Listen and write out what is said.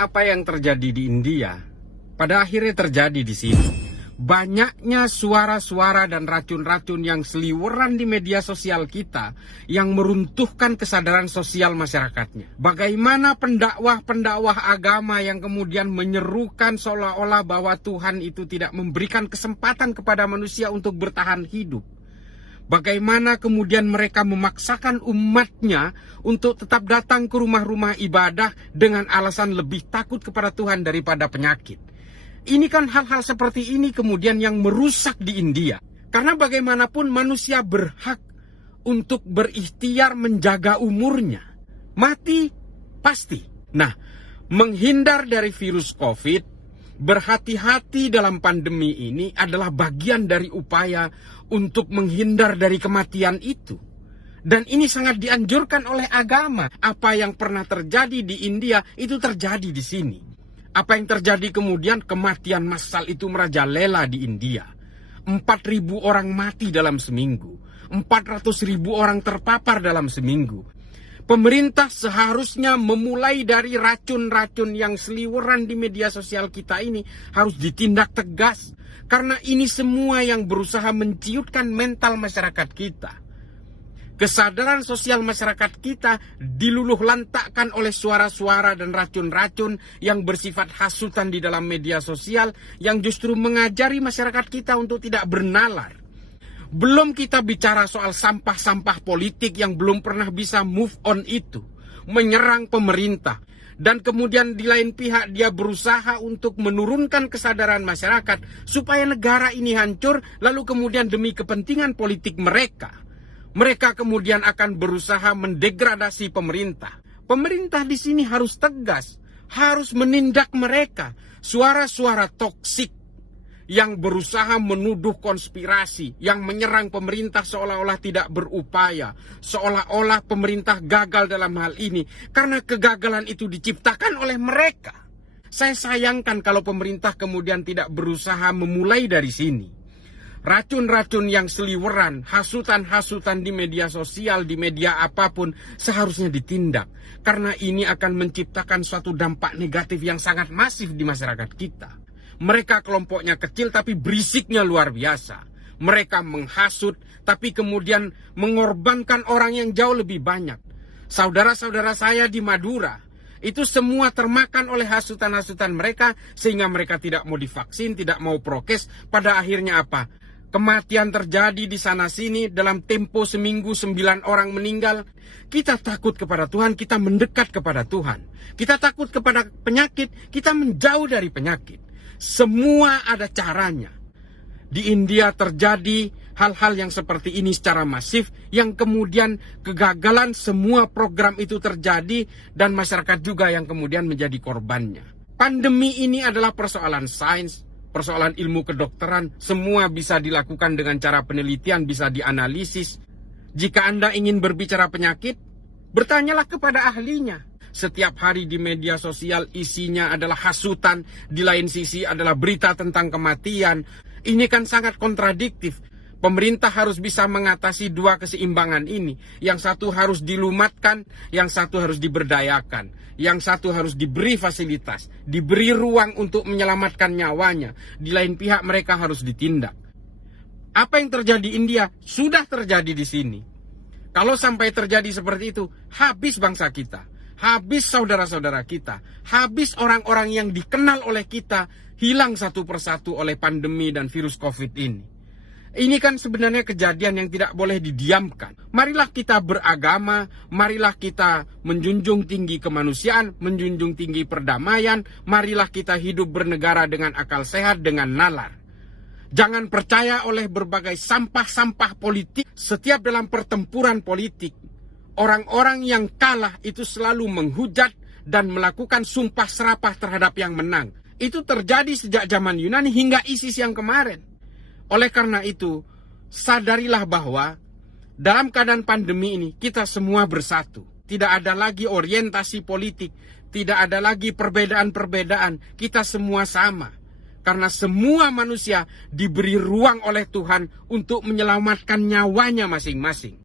Apa yang terjadi di India pada akhirnya terjadi di sini. Banyaknya suara-suara dan racun-racun yang seliweran di media sosial kita yang meruntuhkan kesadaran sosial masyarakatnya. Bagaimana pendakwah-pendakwah agama yang kemudian menyerukan seolah-olah bahwa Tuhan itu tidak memberikan kesempatan kepada manusia untuk bertahan hidup. Bagaimana kemudian mereka memaksakan umatnya untuk tetap datang ke rumah-rumah ibadah dengan alasan lebih takut kepada Tuhan daripada penyakit. Ini kan hal-hal seperti ini kemudian yang merusak di India. Karena bagaimanapun manusia berhak untuk berikhtiar menjaga umurnya. Mati pasti. Nah, menghindar dari virus COVID, berhati-hati dalam pandemi ini adalah bagian dari upaya untuk menghindar dari kematian itu. Dan ini sangat dianjurkan oleh agama. Apa yang pernah terjadi di India itu terjadi di sini. Apa yang terjadi kemudian, kematian massal itu merajalela di India. 4.000 orang mati dalam seminggu. 400.000 orang terpapar dalam seminggu. Pemerintah seharusnya memulai dari racun-racun yang seliweran di media sosial kita ini harus ditindak tegas. Karena ini semua yang berusaha menciutkan mental masyarakat kita. Kesadaran sosial masyarakat kita diluluh lantakkan oleh suara-suara dan racun-racun yang bersifat hasutan di dalam media sosial yang justru mengajari masyarakat kita untuk tidak bernalar. Belum kita bicara soal sampah-sampah politik yang belum pernah bisa move on itu, menyerang pemerintah. Dan kemudian di lain pihak dia berusaha untuk menurunkan kesadaran masyarakat supaya negara ini hancur, lalu kemudian demi kepentingan politik mereka kemudian akan berusaha mendegradasi pemerintah. Pemerintah di sini harus tegas, harus menindak mereka. Suara-suara toksik yang berusaha menuduh konspirasi, yang menyerang pemerintah seolah-olah tidak berupaya, seolah-olah pemerintah gagal dalam hal ini, karena kegagalan itu diciptakan oleh mereka. Saya sayangkan kalau pemerintah kemudian tidak berusaha memulai dari sini. Racun-racun yang seliweran, hasutan-hasutan di media sosial, di media apapun, seharusnya ditindak. Karena ini akan menciptakan suatu dampak negatif yang sangat masif di masyarakat kita. Mereka kelompoknya kecil tapi berisiknya luar biasa. Mereka menghasut tapi kemudian mengorbankan orang yang jauh lebih banyak. Saudara-saudara saya di Madura, itu semua termakan oleh hasutan-hasutan mereka sehingga mereka tidak mau divaksin, tidak mau prokes. Pada akhirnya apa? Kematian terjadi di sana-sini, dalam tempo seminggu 9 orang meninggal. Kita takut kepada Tuhan, kita mendekat kepada Tuhan. Kita takut kepada penyakit, kita menjauh dari penyakit. Semua ada caranya. Di India terjadi hal-hal yang seperti ini secara masif, yang kemudian kegagalan semua program itu terjadi dan masyarakat juga yang kemudian menjadi korbannya. Pandemi ini adalah persoalan sains, persoalan ilmu kedokteran, semua bisa dilakukan dengan cara penelitian, bisa dianalisis. Jika Anda ingin berbicara penyakit, bertanyalah kepada ahlinya. Setiap hari di media sosial isinya adalah hasutan, di lain sisi adalah berita tentang kematian. Ini kan sangat kontradiktif. Pemerintah harus bisa mengatasi dua keseimbangan ini. Yang satu harus dilumatkan, yang satu harus diberdayakan. Yang satu harus diberi fasilitas, diberi ruang untuk menyelamatkan nyawanya. Di lain pihak mereka harus ditindak. Apa yang terjadi di India sudah terjadi di sini. Kalau sampai terjadi seperti itu, habis bangsa kita. Habis saudara-saudara kita, habis orang-orang yang dikenal oleh kita, hilang satu persatu oleh pandemi dan virus COVID ini. Ini kan sebenarnya kejadian yang tidak boleh didiamkan. Marilah kita beragama, marilah kita menjunjung tinggi kemanusiaan, menjunjung tinggi perdamaian, marilah kita hidup bernegara dengan akal sehat, dengan nalar. Jangan percaya oleh berbagai sampah-sampah politik. Setiap dalam pertempuran politik, orang-orang yang kalah itu selalu menghujat dan melakukan sumpah serapah terhadap yang menang. Itu terjadi sejak zaman Yunani hingga ISIS yang kemarin. Oleh karena itu, sadarilah bahwa dalam keadaan pandemi ini kita semua bersatu. Tidak ada lagi orientasi politik, tidak ada lagi perbedaan-perbedaan. Kita semua sama. Karena semua manusia diberi ruang oleh Tuhan untuk menyelamatkan nyawanya masing-masing.